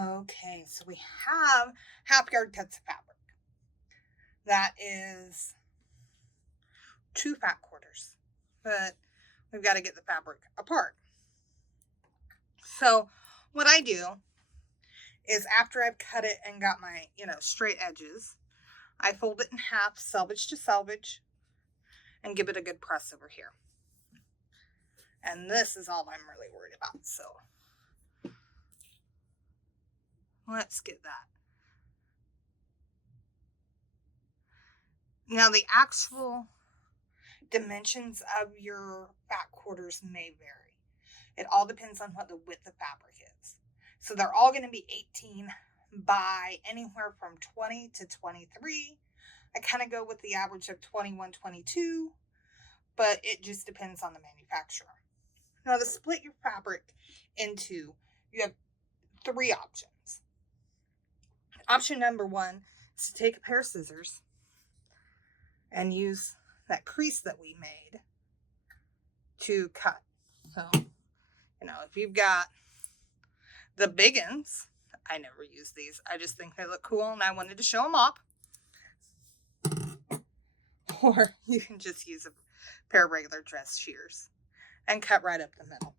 Okay, so we have half yard cuts of fabric. That is 2 fat quarters, but we've got to get the fabric apart. So what I do is after I've cut it and got my, straight edges, I fold it in half, selvage to selvage, and give it a good press over here. And this is all I'm really worried about. So let's get that. Now the actual dimensions of your back quarters may vary. It all depends on what the width of fabric is. So they're all going to be 18 by anywhere from 20 to 23. I kind of go with the average of 21, 22, but it just depends on the manufacturer. Now to split your fabric into, you have 3 options. Option number 1 is to take a pair of scissors and use that crease that we made to cut. So, if you've got the big ones, I never use these. I just think they look cool and I wanted to show them off. Or you can just use a pair of regular dress shears and cut right up the middle.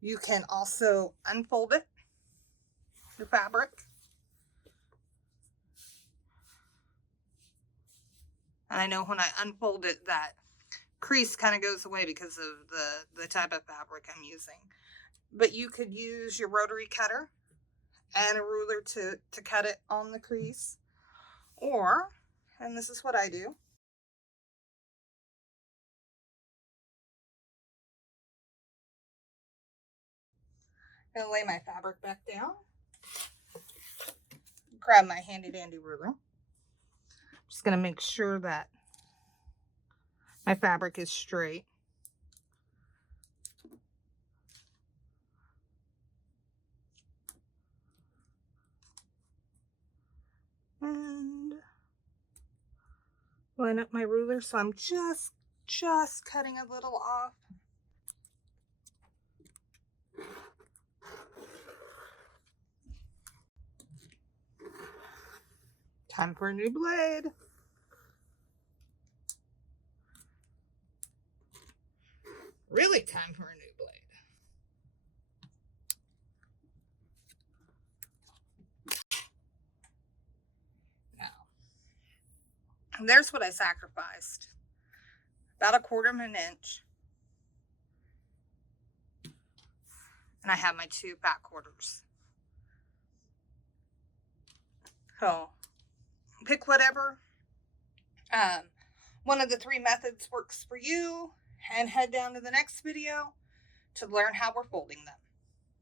You can also unfold it, the fabric. And I know when I unfold it, that crease kind of goes away because of the type of fabric I'm using. But you could use your rotary cutter and a ruler to cut it on the crease. Or, and this is what I do, I'm going to lay my fabric back down, grab my handy dandy ruler. Just going to make sure that my fabric is straight. And line up my ruler, so I'm just cutting a little off. Time for a new blade. Really time for a new blade. Now, there's what I sacrificed. About 1/4 inch. And I have my 2 fat quarters. So, pick whatever. One of the 3 methods works for you, and head down to the next video to learn how we're folding them.